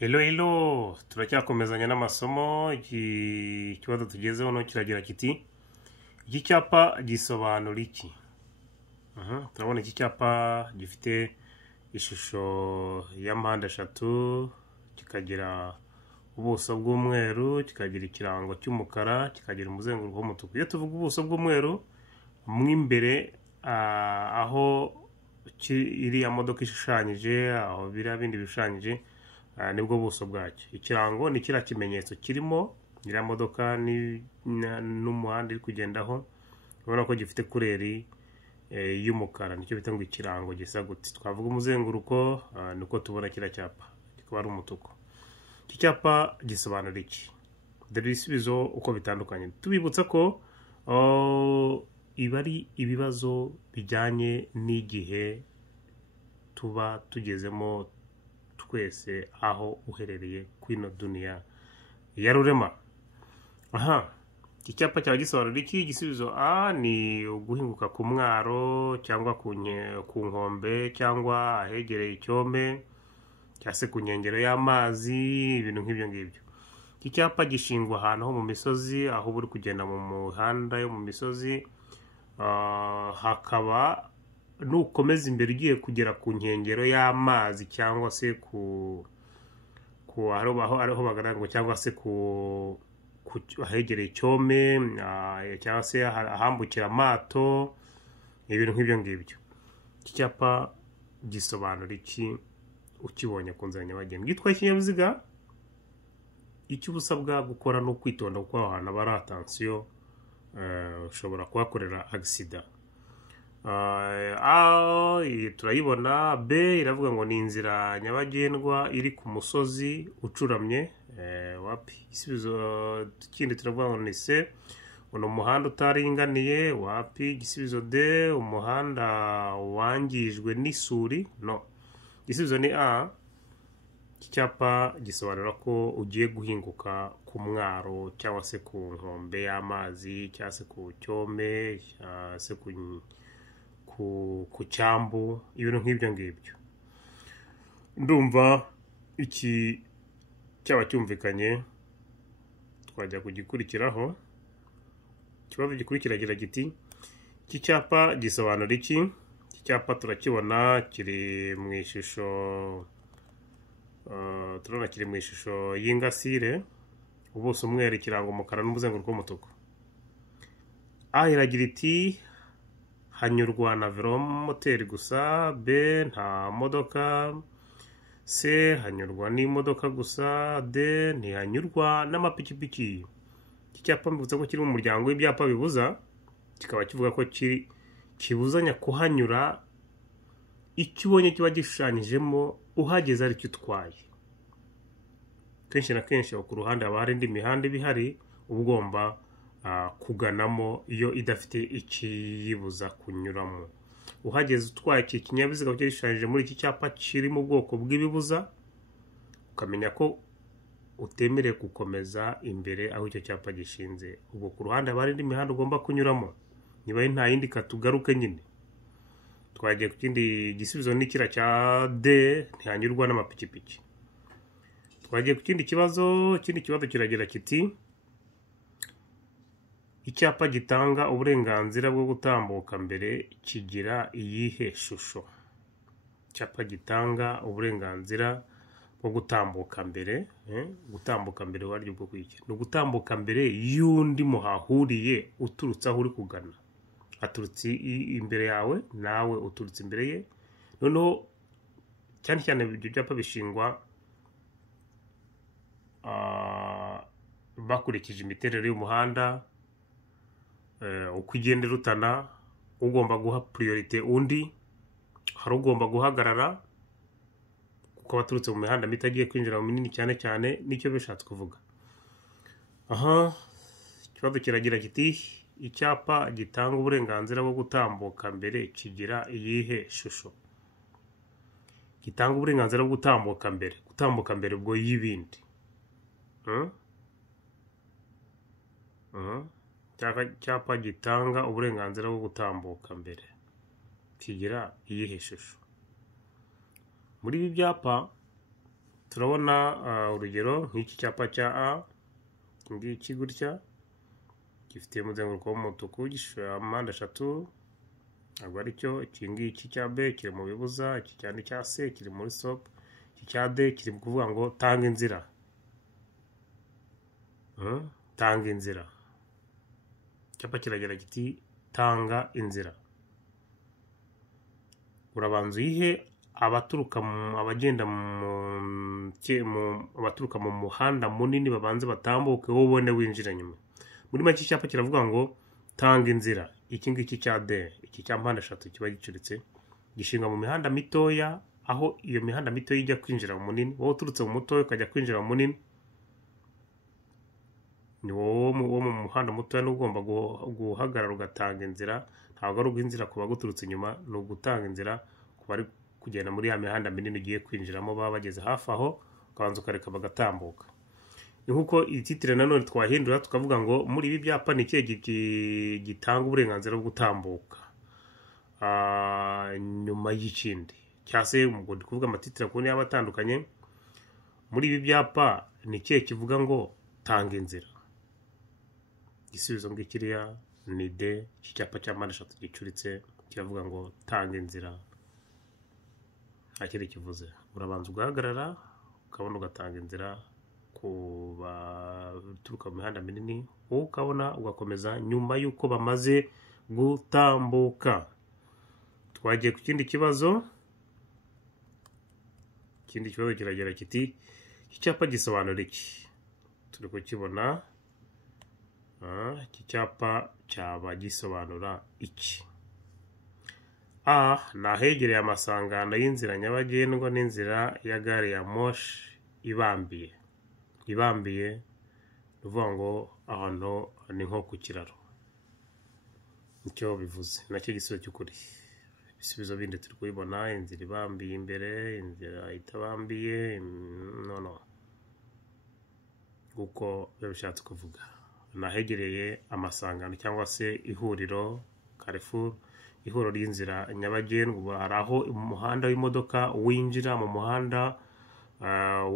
Hello, turacyakomezanya n'amasomo. Ikibazo tugezeho no kiragira kiti iki cyapa gisobanura iki? Turabona iki cyapa gifite ishusho ya mpande eshatu, kikagira ubuso bw'umweru, kikagira ikirango cy'umukara, kikagira umuzenguruko w'umutuku. Iyo tuvuga ubuso bw'umweru, mu imbere aho iriya modoka ishushanyije, aho biriya bindi bishushanyije, nibwo buso bwacyo. Ikirango ni kiriya kimenyetso kirimo iriya modoka n'umuhanda iri kugendaho, urabona ko gifite kureri y'umukara, nicyo bita ngo ikirango gisa gute. Twavuga umuzenguruko, niko tubona kiriya cyapa kikaba ari umutuku. Iki cyapa gisobanura iki? Dore ibisubizo uko bitandukanye. Tubibutsa ko iba ari ibibazo bijyanye n'igihe tuba tugezemo twese aho uherereye kwino duniya ya rurema. Iki cyapa cyaba gisobanura iki? Igisubizo A ni uguhinguka ku mwaro cyangwa ku nkombe cyangwa ahegereye icyome cyangwa se ku nkengero y'amazi, ibintu nk'ibyo ngibyo. Iki cyapa gishingwa ahantu ho mu misozi, aho buri kugenda mu muhanda yo mu misozi, hakaba nukomeza imbere ugiye kugera ku nkengero y'amazi cyangwa se aho bagaragara, cyangwa se ahegereye icyome, cyangwa se ahambukira amato, ibintu nk'ibyo ngibyo. Iki cyapa gisobanura iki ukibonye ku nzira nyabagendwa? Gitwaye ikinyabiziga, icyo uba usabwa gukora ni ukwitonda, kuko aho hantu aba ari atansiyo, ushobora kuhakorera agisida. Turayibona. B iravuga ngo ni inzira nyabagendwa iri ku musozi ucuramye. Wapi? Igisubizo kindi turavuga ngo ni C, uno umuhanda utaringaniye. Wapi? Igisubizo D, umuhanda wangijwe n'isuri. No, igisubizo ni A. Iki cyapa gisobanura ko ugiye guhinguka ku mwaro cyangwa se ku nkombe y'amazi, cyangwa se ku cyome, cyangwa se ku cyambu, ibintu nk'ibyo ngibyo. Ndumva iki cyaba cyumvikanye. Twajya kugikurikiraho. Ikibazo gikurikira gira giti iki cyapa gisobanura iki? Iki cyapa turakibona kiri mu ishusho, turabona kiri mu ishusho y'ingasire, ubuso umweru, ikirango umukara n'umuzenguruko w'umutuku. A iragira iti hanyurwa na velomoteri gusa. B nta modoka. C hanyurwa n'imodoka gusa. D ntihanyurwa n'amapikipiki. Iki cyapa mbibutsa ko kiri mu muryango w'ibyapa bibuza, kikaba kivuga ko kibuzanya kuhanyura icyo ubonye kiba gishushanyijemo uhageze ari cyo utwaye. Kenshi na kenshi ku ruhande haba hari indi mihanda ibihari uba ugomba kuganamo iyo idafite ikiyibuza kunyuramo. Uhageze utwaye iki kinyabiziga gishushanyije muri iki cyapa kiri mu bwoko bw'ibibuza, ukamenya ko utemerewe gukomeza imbere aho icyo cyapa gishinze. Ubwo ku ruhande haba hari indi mihanda ugomba kunyuramo, niba nta yindi katugaruke nyine. Twagiye ku kindi gisubizo ni kira cya D, ntihanyurwa n'amapikipiki. Twagiye ku kindi kibazo. Ikindi kibazo kiragira kiti icyapa gitanga uburenganzira bwo gutambuka mbere kigira iyihe shusho? Icyapa gitanga uburenganzira bwo gutambuka mbere, gutambuka mbere waryo bwo kwiki? Ni ugutambuka mbere y'undi muhahuriye uturutse aho uri kugana. Aturutse imbere yawe, nawe uturutse imbere ye. Noneho cyane cyane ibyo byapa bishingwa bakurikije imiterere y'umuhanda, uko igenda irutana, ugomba guha priorite undi, hari ugomba guhagarara kuko abaturutse mu mihanda mito agiye kwinjira mu minini cyane cyane, nicyo bishatse kuvuga. Ikibazo kiragira kiti icyapa gitanga uburenganzira bwo gutambuka mbere kigira iyihe shusho? Gitanga uburenganzira bwo gutambuka mbere. Gutambuka mbere ubwo y'ibindi. Icyapa gitanga uburenganzira bwo gutambuka mbere kigira iyihe shusho? Muri ibi byapa turabona urugero nk'iki cyapa cya A ngiki gutya gifite umuzenguruko w'umutuku gishushanyo mpande eshatu ntabwo ari cyo. Iki ngiki cya B kiri mu bibuza, iki cyane cya C kiri muri stop, iki cya D kiri kuvuga ngo tanga inzira. Tanga inzira. Icyapa kiragira kiti tanga inzira. Urabanza uyihe abagenda abaturuka mu muhanda munini babanze batambuke wowe ubone winjira nyuma. Muri make icyapa kiravuga ngo tanga inzira. Iki ngiki cya D, iki cya mpande eshatu kiba gicuritse, gishinga mu mihanda mitoya, aho iyo mihanda mitoya ijya kwinjira mu munini. Wowe uturutse mu mutoya ukajya kwinjira mu munini, ni wowe mu muhanda mutoya n'ugomba guhagarara ugatanga inzira. Ntabwo ari uguha inzira kuba guturutse inyuma, ni ugutanga inzira ku bari kugenda muri ya mihanda minini ugiye kwinjiramo, baba bageze hafi aho ukabanza ukareka bagatambuka. Ni nk'uko ititire nanone twahindura tukavuga ngo muri ibi byapa ni ikihe gitanga uburenganzira bwo gutambuka nyuma y'ikindi, cyangwa se ubwo ndi kuvuga amatitire kundi yaba atandukanye. Muri ibi byapa ni ikihe kivuga ngo tanga inzira? Igisubizo ngikiriya ni D. Iki cyapa cya mpande eshatu gicuritse kiravuga ngo tanga inzira, nta kindi kivuze. Urabanza ugahagarara ukabona ugatanga inzira ku baturuka mu mihanda minini, wowe ukabona ugakomeza nyuma y'uko bamaze gutambuka. Twagiye ku kindi kibazo. Ikindi kibazo kiragira kiti iki cyapa gisobanura iki? Turi kukibona. Iki cyapa cyaba gisobanura iki? A. Ni ahegereye amasangano y'inzira nyabagendwa n'inzira ya gare ya moshi ibambiye. Ibambiye ni ukuvuga ngo ahantu ni nko ku kiraro, nicyo bivuze, nacyo gisubizo cy'ukuri. Ibisubizo bindi turi kubibona: inzira ibambiye imbere, inzira itabambiye, no kuko biba bishatse kuvuga ni ahegereye amasangano cyangwa se ihuriro, Carrefour, ihuriro ry'inzira nyabagendwa. Hari aho umuhanda w'imodoka winjira mu muhanda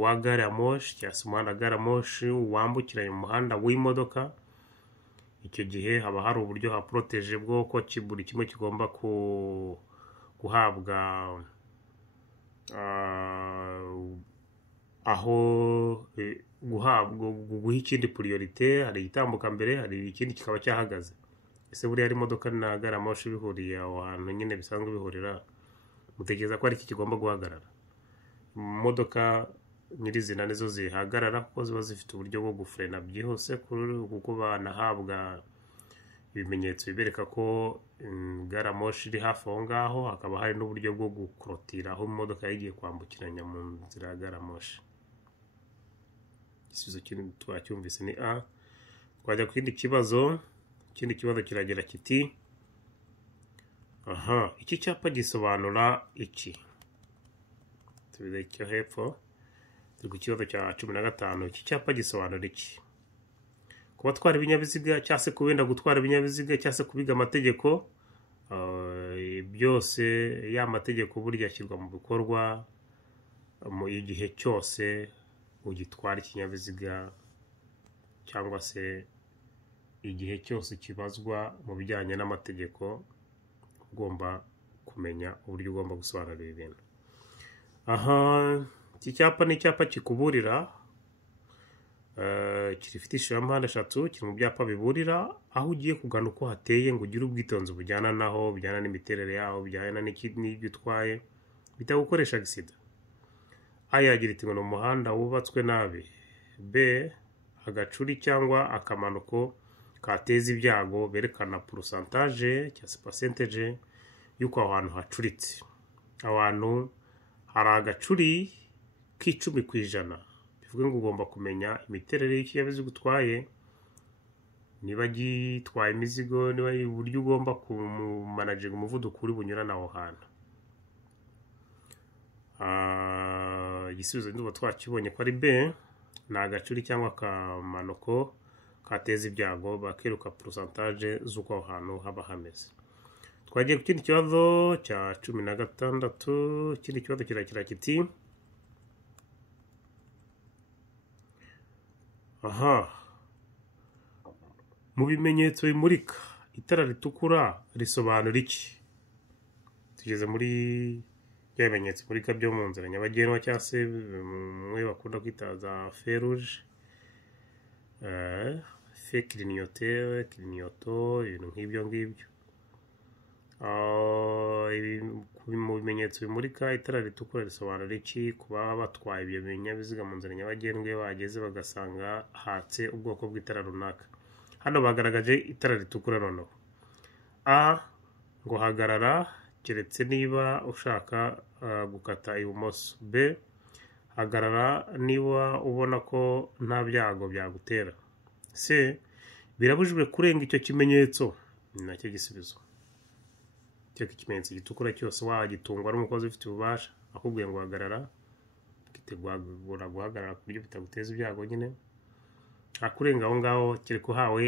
wa gare ya moshi, cyangwa se umuhanda gare ya moshi wambukiranya mu muhanda w'imodoka. Icyo gihe haba hari uburyo haporoteje bwo ko buri kimwe kigomba guhabwa aho guha ikindi priorite. Hari igitambuka mbere, hari ikindi kikaba cyahagaze. Ese buriya ari imodoka na gare ya moshi bihuriye aho hantu nyine bisanzwe bihurira, mutekereza ko ari iki kigomba guhagarara? Imodoka nyirizina nizo zihagarara kuko ziba zifite uburyo bwo gufrena byihuse, kuko banahabwa ibimenyetso bibereka ko gare ya moshi iri hafi aho ngaho. Hakaba hari n'uburyo bwo gukorotira aho imodoka yagiye kwambukiranya mu nzira ya gare ya moshi. Igisubizo twacyumvise ni A. Twajya ku kindi kibazo. Ikindi kibazo kiragira kiti iki cyapa gisobanura iki? Tubize icyo hepfo. Turi ku kibazo cya 15. Iki cyapa gisobanura iki? Ku batwara ibinyabiziga cyangwa se kubenda gutwara ibinyabiziga cyangwa se kubiga amategeko, byose ya mategeko burya ashyirwa mu bikorwa mu gihe cyose ugitwara ikinyabiziga, cyangwa se igihe cyose kibazwa mu bijyanye n'amategeko. Ugomba kumenya uburyo ugomba gusobanura ibi bintu. Iki cyapa ni icyapa kikuburira, kirifite ishusho ya mpande eshatu, kiri mu byapa biburira aho ugiye kugana uko hateye, ngo ugire ubwitonzi bujyana naho, bijyana n'imiterere yaho, bijyana n'ibyo utwaye, bitagukoresha agisida. A yagira iti ngo ni umuhanda wubatswe nabi. B. Agacuri cyangwa akamanuko kateza ibyago, berekana pourcentage cyangwa se percentage y'uko aho hantu hacuritse. Aho hantu hari agacuri k'10%. Bivuga ngo ugomba kumenya imiterere y'ikinyabiziga utwaye, niba gitwaye imizigo, niba uburyo ugomba kumanaginga umuvuduko uri bunyurana aho hantu. Igisubizo ndumva twakibonye ko ari B. Ni agacuri cyangwa akamanuko kateza ibyago, bakeruka pourcentage z'uko aho hantu haba hameze. Twagiye ku kindi kibazo cya 16. Ikindi kibazo kiragira kiti aha mu bimenyetso bimurika itara ritukura risobanura iki? Tugeze muri bya bimenyetso bimurika byo mu nzira nyabagendwa cyangwa se mwe bakunda kwita za feruje, fe clignoteur, clignoto, ibintu nk'ibyo ngibyo. Mu bimenyetso bimurika itara ritukura risobanura iki? Kuba batwaye ibyo binyabiziga mu nzira nyabagendwa iyo bageze bagasanga hatse ubwoko bw'itara runaka. Hano bagaragaje itara ritukura noneho. A ngo hagarara keretse niba ushaka gukata ibumoso. B hagarara niba ubona ko nta byago byagutera. C birabujijwe kurenga icyo kimenyetso. Ni nacyo gisubizo. Cyeka ikimenyetso gitukura cyose wagitungwa n'umukozi ufite ububasha akubwiye ngo hagarara, ukitegura guhagarara ku buryo bitaguteza ibyago nyine. Akurenga aho ngaho kereka uhawe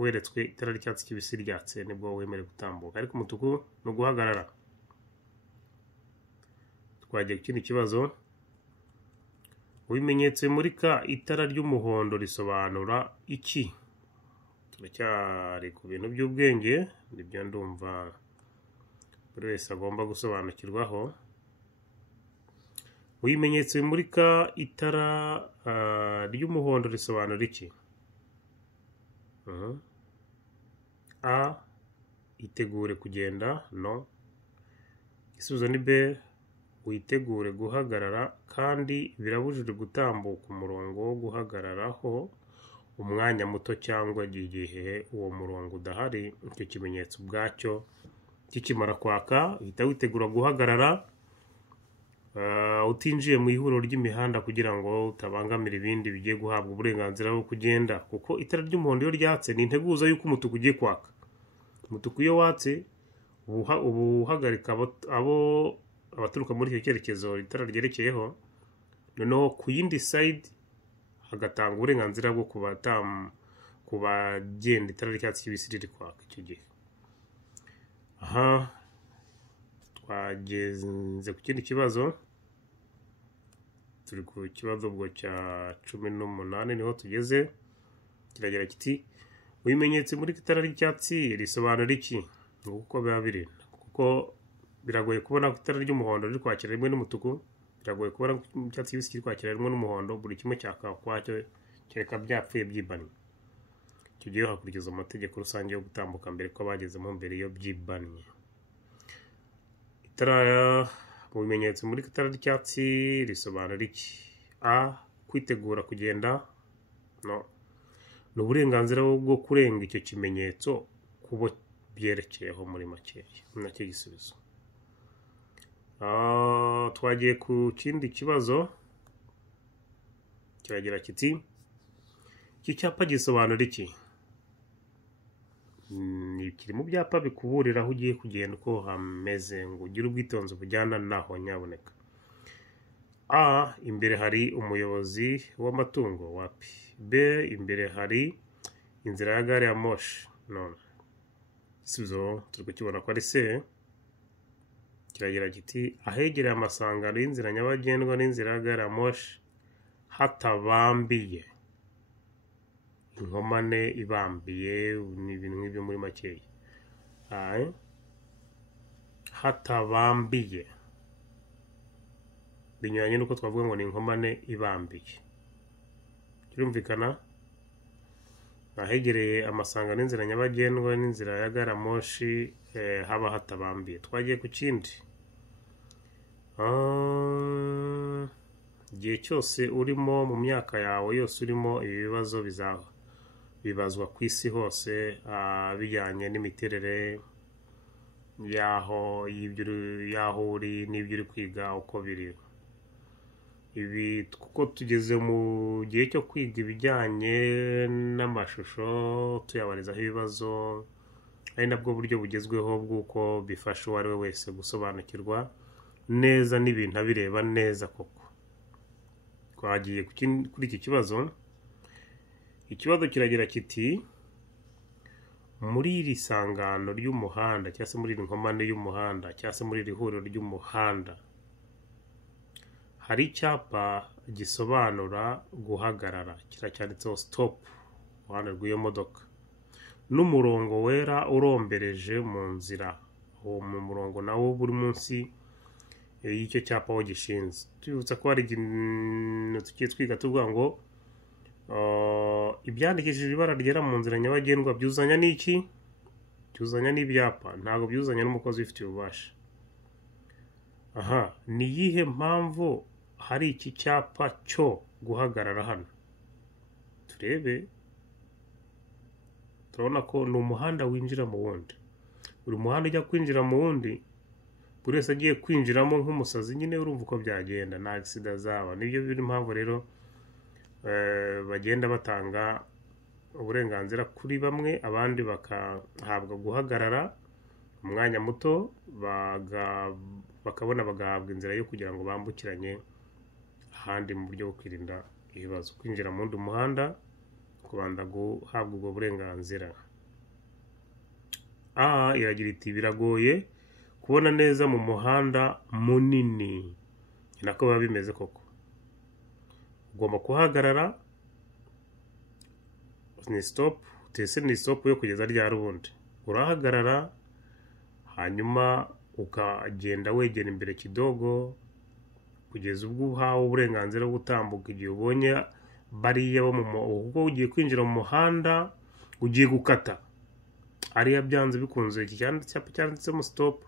weretswe itara ry'icyatsi kibisi ryatse nibwo wemerewe gutambuka, ariko umutuku no guhagarara. Twagiye ku kindi kibazo. Ibimenyetso bimurika itara ry'umuhondo risobanura iki? Turacyari ku bintu by'ubwenge, nibyo ndumva buri wese agomba gusobanukirwaho. Ibimenyetso bimurika itara ry'umuhondo risobanura iki? A itegure kugenda, no. Igisubizo ni B witegure guhagarara kandi birabujijwe gutambuka umurongo wo guhagararaho umwanya muto cyangwa igihe uwo murongo udahari. Icyo kimenyetso ubwacyo kikimara kwaka uhita witegura guhagarara utinjiye mu ihuriro ry'imihanda kugira ngo utabangamira ibindi bigiye guhabwa uburenganzira bwo kugenda, kuko itara ry'umuhondo iyo ryatse ni integuza y'uko umutuku ugiye kwaka. Umutuku iyo watse uhagarika abaturuka muri icyo cyerekezo itara ryerekeyeho, noneho ku yindi side hagatanga uburenganzira bwo kubagenda itara ry'icyatsi kibisi riri kwaka icyo gihe. Aha twageze ku kindi kibazo. Turi ku kibazo ubwo cya 18 niho tugeze. Kiragira kiti ibimenyetso muri itara ry'icyatsi risobanura iki? Uko biba biri, kuko biragoye kubona itara ry'umuhondo riri kwakira rimwe n'umutuku, biragoye kubona icyatsi kibisi kiri kwakira rimwe n'umuhondo, buri kimwe cyaka kwacyo kereka byapfuye byibanye. Icyo gihe hakurikiza amategeko rusange yo gutambuka mbere ko bagezemo mbere yo byibanye. Itara mu bimenyetso muri itara ry'icyatsi risobanura iki? A kwitegura kugenda, no. Ni uburenganzira bwo kurenga icyo kimenyetso kubo byerekeyeho muri makeya. Nacyo gisubizo. Twagiye ku kindi kibazo. Kiragira kiti iki cyapa gisobanura iki? Ni kiri mu byapa bikuburira aho ugiye kugenda uko hameze ngo ugire ubwitonzi bujyana naho nyaboneka. A imbere hari umuyobozi w'amatungo, wapi. B imbere hari inzira ya gare ya moshi, none. Igisubizo turi kukibona ko ari C. Kiragira kiti ahegereye amasangano y'inzira nyabagendwa n'inzira ya gare ya moshi hatabambiye. Inkomane ibambiye ni ibintu nk'ibyo muri makeya. Hatabambiye binyuranye nuko twavuga ngo ni inkomane ibambiye. Kirumvikana? Ahegereye amasangano y'inzira nyabagendwa n'inzira ya gare ya moshi haba hatabambiye. Twagiye ku kindi. Igihe cyose urimo mu myaka yawe yose urimo ibi bibazo bibazwa ku isi hose, bijyanye n'imiterere yaho uri n'ibyo uri kwiga uko biri. Ibi kuko tugeze mu gihe cyo kwiga ibijyanye n'amashusho tuyabarizaho ibibazo, ari nabwo buryo bugezweho bw'uko bifasha uwo ari we wese gusobanukirwa neza n'ibintu abireba neza koko. Twagiye kuri iki kibazo. Ikibazo kiragira kiti muri iri sangano ry'umuhanda cyangwa se muri iri nkomane y'umuhanda cyangwa se muri iri huriro ry'umuhanda hari icyapa gisobanura guhagarara, kiracyanditseho stop iruhande rw'iyo modoka, n'umurongo wera urombereje mu nzira. Uwo murongo nawo buri munsi y'icyo cyapa aho gishinze. Tubibutsa ko hari ikintu tugiye twiga tuvuga ngo ibyandikishije ibara ryera mu nzira nyabagendwa byuzanya n'iki? Byuzanya n'ibyapa, ntabwo byuzanya n'umukozi ubifitiye ububasha. Aha, ni iyihe mpamvu hari iki cyapa cyo guhagarara hano? Turebe. Turabona ko ni umuhanda winjira mu wundi. Buri muhanda ujya kwinjira mu wundi, buri wese agiye kwinjiramo nk'umusazi, nyine urumva uko byagenda, nta accident zaba. Nibyo biri impamvu rero bagenda batanga uburenganzira kuri bamwe, abandi bakahabwa guhagarara umwanya muto, bakabona bagahabwa inzira yo kugira ngo bambukiranye ahandi mu buryo bwo kwirinda ibibazo. Kwinjira mu wundi muhanda, kubanza guhabwa ubwo burenganzira. Iragira iti biragoye kubona neza mu muhanda munini. Ni nako biba bimeze koko. Ugomba kuhagarara, ni stop, utese ni stop yo kugeza ryari ubundi. Urahagarara, hanyuma ukagenda wegera imbere kidogo, kugeza ubwo uhawe uburenganzira bwo gutambuka igihe ubonye bariya bo ubwo ugiye kwinjira mu muhanda, ugiye gukata. Ariya byanze bikunze iki cyapa cyanditsemo stop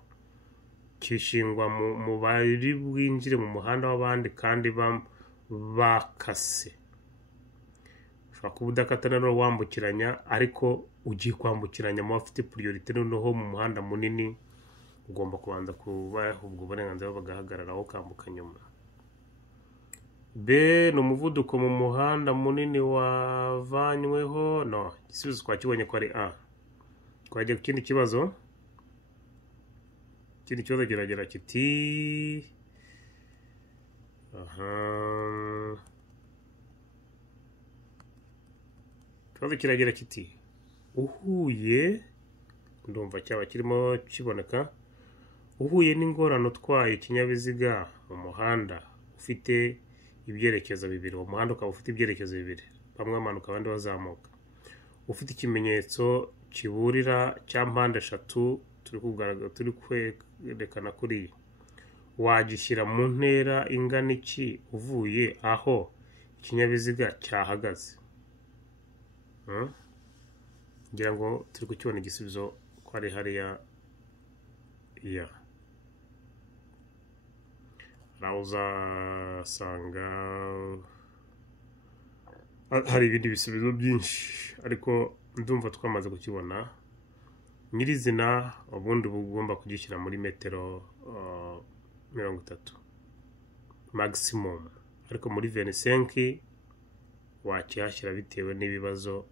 kishingwa mu bari bwinjire mu muhanda w'abandi kandi bakase. Ushobora kuba udakata rero wambukiranya, ariko ugiye kwambukiranya mu bafite priorite noneho mu muhanda munini, ugomba kubanza kubaha ubwo burenganzira bagahagararaho ukambuka nyuma. B, ni umuvuduko mu muhanda munini wavanyweho. No, igisubizo twakibonye ko ari A. Twajya ku kindi kibazo. Ikindi kibazo kiragira kiti ikibazo kiragira kiti uhuye, ndumva cyaba kirimo kiboneka, uhuye n'ingorane utwaye ikinyabiziga mu muhanda ufite ibyerekezo bibiri. Uwo muhanda ukaba ufite ibyerekezo bibiri, bamwe bamanuka abandi bazamuka, ufite ikimenyetso kiburira cya mpande eshatu turi kwerekana kuri, wagishyira mu ntera ingana iki uvuye aho ikinyabiziga cyahagaze? Ngira ngo turi kukibona igisubizo ko ari hariya ya. Naho uzasanga hari ibindi bisubizo byinshi, ariko ndumva twamaze kukibona nyirizina. Ubundi bugomba kugishyira muri metero 30 maximum, ariko muri 25 wakihashyira bitewe n'ibibazo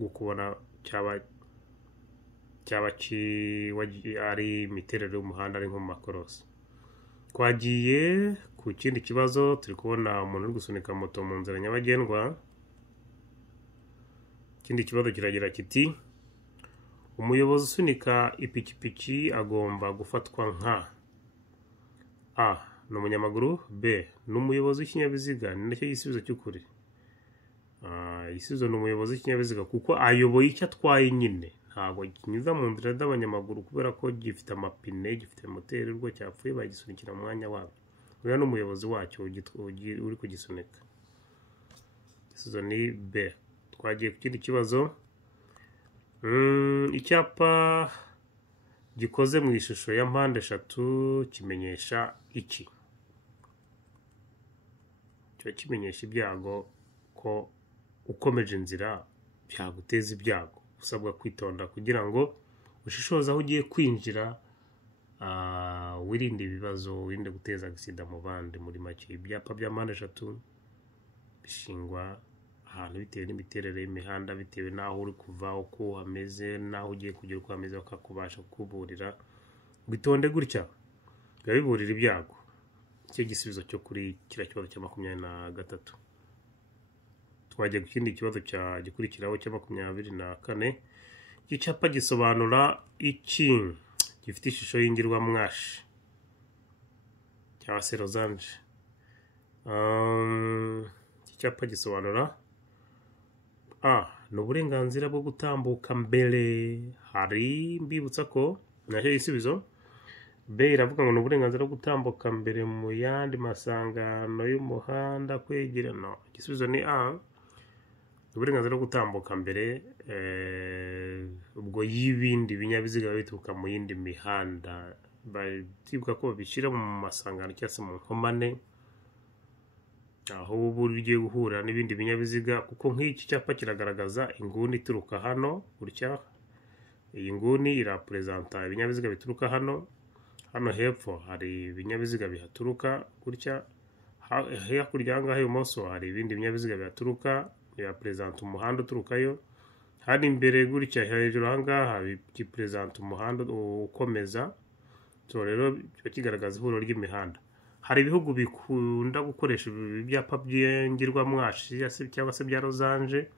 bwo kubona cyaba ari imiterere y'umuhanda ari nko mu makorosi. Twagiye ku kindi kibazo. Turi kubona umuntu uri gusunika moto mu nzira nyabagendwa. Ikindi kibazo kiragira kiti umuyobozi usunika ipikipiki agomba gufatwa nka A, ni umunyamaguru. B, ni umuyobozi w'ikinyabiziga. Ni nacyo gisubizo cy'ukuri. Igisubizo ni umuyobozi w'ikinyabiziga kuko ayoboye icyo atwaye nyine, ntabwo kinyuza mu nzira z'abanyamaguru kubera ko gifite amapine, gifite moteri, urwo cyapfuye bagisunikira mu mwanya wabo. Uriya ni umuyobozi wacyo uri kugisunika. Igisubizo ni B. Twagiye ku kindi kibazo. Icyapa gikoze mu ishusho ya mpande eshatu kimenyesha iki? Cyo kimenyesha ibyago, ko ukomeje inzira byaguteza ibyago. Usabwa kwitonda kugira ngo ushishoze aho ugiye kwinjira, wirinde ibibazo, wirinde guteza accident mu bandi. Muri make ibyapa bya mpande eshatu bishingwa ahantu bitewe n'imiterere y'imihanda, bitewe n'aho uri kuva, uko hameze, n'aho ugiye kugera uko hameze, bakakubasha kukuburira. Bitonde gutya biba biburira ibyago. Icyo gisubizo cyo kuri kiriya kibazo cya 23. Twagiye ku kindi kibazo gikurikiraho cya 24. Iki cyapa gisobanura iki? Gifite ishusho y'ingirwamwashi cyangwa se losange. iki cyapa gisobanura ni uburenganzira bwo gutambuka mbere. Hari mbibutsa ko nacyo igisubizo B iravuga ngo ni uburenganzira bwo gutambuka mbere mu yandi masangano y'umuhanda kwegerana. Igisubizo ni A, uburenganzira bwo gutambuka mbere ubwo y'ibindi binyabiziga bituruka mu yindi mihanda. Batibuka ko babishyira mu masangano cyangwa se mu nkomane aho uba ugiye guhura n'ibindi binyabiziga, kuko nk'iki cyapa kiragaragaza inguni ituruka hano gutya. Iyi nguni irapresenta ibinyabiziga bituruka hano hepfo hari ibinyabiziga bihaturuka gutya, hakurya aha ngaha ibumoso hari ibindi binyabiziga bihaturuka, birapresenta umuhanda uturukayo. Hano imbere gutya hejuru aha ngaha bipresenta umuhanda ukomeza. So rero kigaragaza ihuriro ry'imihanda. Hari ibihugu bikunda gukoresha ibyapa by'ingirwamwashi cyangwa se bya rozanje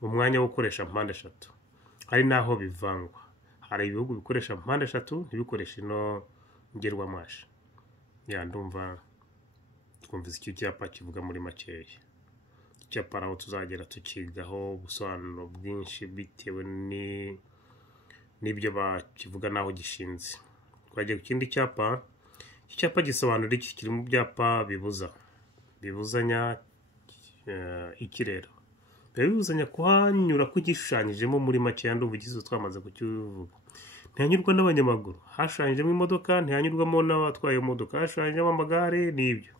mu mwanya wo gukoresha mpande eshatu. Hari naho bivangwa. Hari ibihugu bikoresha mpande eshatu ntibikoreshe ino ngirwamwashi. Ndumva twumvise icyo cyapa kivuga muri makeya. Icyapa aho tuzagera tukigaho ubusobanuro bwinshi bitewe n'ibyo bakivuga naho gishinze. Twagiye ku kindi cyapa. Iki cyapa gisobanura iki? Kiri mu byapa bibuzanya ikirero. Bibuzanya kuhanyura kugishushanyijemo muri make. Ndumva igisubizo twamaze kukivuga. Ntihanyurwa n'abanyamaguru, hashushanyijemo imodoka, ntihanyurwamo n'abatwaye imodoka, hashushanyijemo amagare n'ibyo.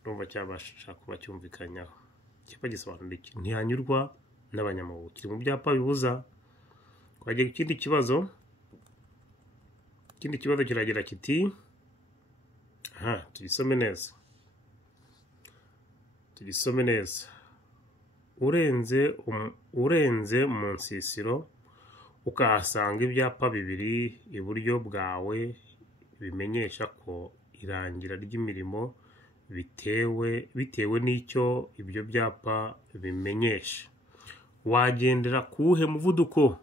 Ndumva cyabasha kuba cyumvikanyaho. Icyapa gisobanura iki? Ntihanyurwa n'abanyamaguru. Kiri mu byapa bibuza. Twagiye ku kindi kibazo. Ikindi kibazo kiragira kiti, tugisome neza. Urenze mu nsisiro ukahasanga ibyapa bibiri iburyo bwawe bimenyesha ko irangira ry'imirimo bitewe n'icyo ibyo byapa bimenyesha. Wagendera kuwuhe muvuduko?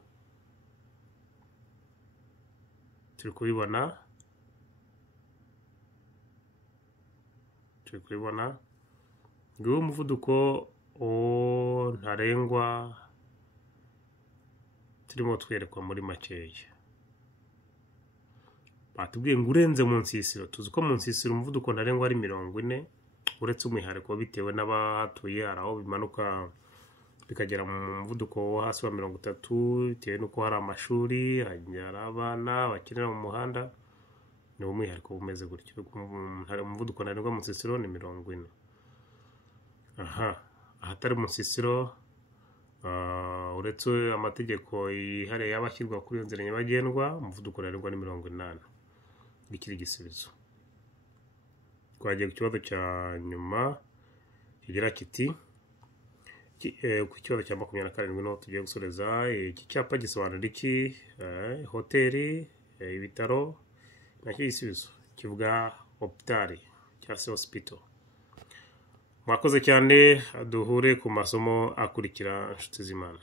Turi kubibona. Nguwo umuvuduko ntarengwa turimo twerekwa muri makeya. Batubwiye ngo urenze mu nsisiro. Tuzi ko mu nsisiro umuvuduko ntarengwa ari 40, uretse umwihariko bitewe n'abahatuye. Hari aho bimanuka bikagera mu muvuduko wo hasi wa 30 bitewe n'uko hari amashuri, hari abana bakinira mu muhanda. Ni umwihariko bumeze gutyo. Umuvuduko ntarengwa mu nsisiro ni 40. Ahatari mu nsisiro uretse amategeko yihariye y'abashyirwa kuri iyo nzira nyabagendwa, umuvuduko ntarengwa ni 80. Bikiri igisubizo. Twagiye ku kibazo cya nyuma kigira kiti, ku kibazo cya 27 no tugiye gusoreza. Iki cyapa gisobanura iki? Hoteli, ibitaro. Nacyo igisubizo kivuga hopitali cyangwa se hospital. Mwakoze cyane, duhure ku masomo akurikira inshuti z'Imana.